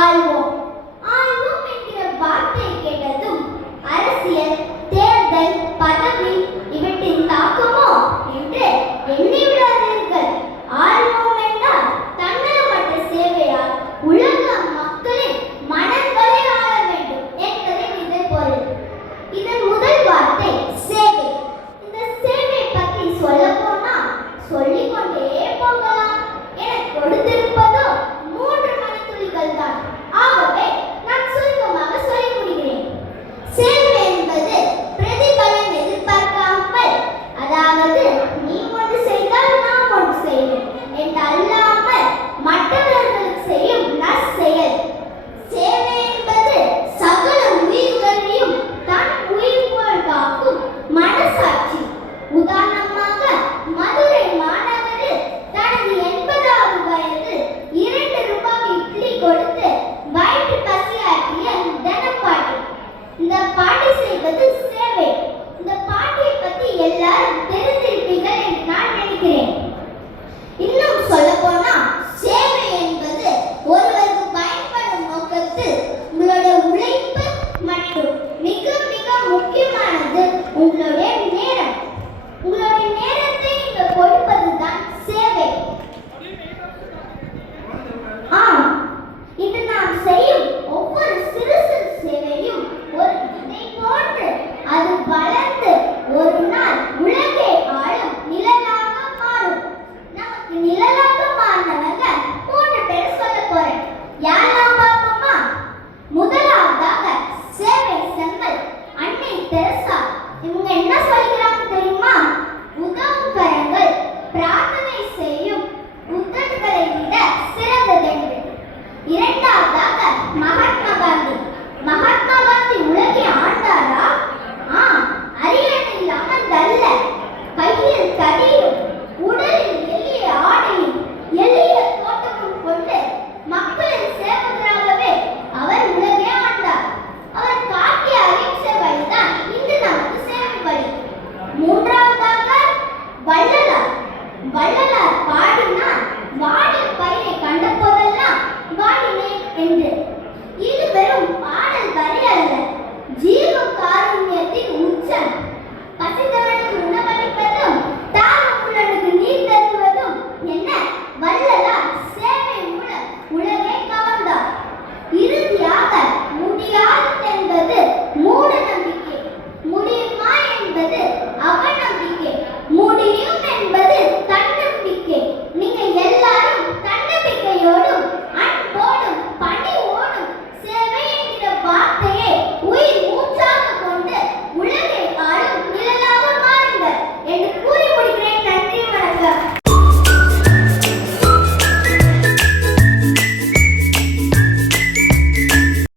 ஆள்வோம். ஆள்வோம் என்கிற வார்த்தையை கேட்டதும் அரசியல், தேர்தல், பதவி இவற்றின் தாக்கமோ என்று எண்ணி விடாதீர்கள். ஆள்வோம் என்றால் தன்னலமற்ற சேவையால் உலக மக்களின் மனங்களை ஆள வேண்டும் என்பதே இதன் பொருள். இதன் முதல் வார்த்தை சேவை. இந்த சேவை பற்றி சொல்ல போனா சொல்லிக்கொண்டே போகலாம். எனக்கு கொடுத்திருப்பதோ 3 மணித்துளிகள் தான். ஆகவே நான் சுருக்கமாக சொல்லி முடிகிறேன். சேவை என்பது பிரதிபலன் எதிர்பார்க்காமல், அதாவது நீ ஒன்று செய்தால் நான் ஒன்று செய்வேன் என்று அல்லாமல் மற்றவர்களுக்கு செய்யும் நற்செயல். சேவை என்பது சகல உயிர்களையும் தன் உயிர் போல் காக்கும் மனசாட்சி. உதாரணமாக மதுரை மாநகரில் தனது 80வது வயதில் 2 ரூபாய் இட்லி கொடுத்து வயிற்று பசியாற்றிய தனப்பாட்டி. இந்த பாட்டி செய்வது சேவை. இந்த பாட்டியை பற்றி எல்லாரும் தெரிந்திருப்பீர்கள் என்று நான் நினைக்கிறேன். இன்னும் சொல்ல போனா சேவை என்பது ஒருவருக்கு பயன்படும் நோக்கத்தில் உங்களுடைய உழைப்பு மற்றும் மிக மிக முக்கியமானது உங்களுடைய நேரம். உங்களுடைய நேரத்தை நீங்கள் கொடுப்பதுதான் சேவை. ஆம், இது நாம் செய்யும் ஒவ்வொரு சிறு சிறு சேவையும் ஒரு விதை போன்று அது வளர்ந்து ஒரு நாள் உலகை ஆளும் நிழலாக மாறும். நமக்கு நிழலாக மாறினவங்க 3 பேர் சொல்ல போறேன். யாரெல்லாம் பார்ப்போமா? முதலாவதாக சேவை செம்மல் அன்னை தெரசா. இவங்க என்ன சொல்கிறாங்க தெரியுமா? உதவும் கரங்கள் பிரார்த்தனை செய்யும் உதடுகளை விட சிறந்ததென்று. இரண்டாவதாக மகா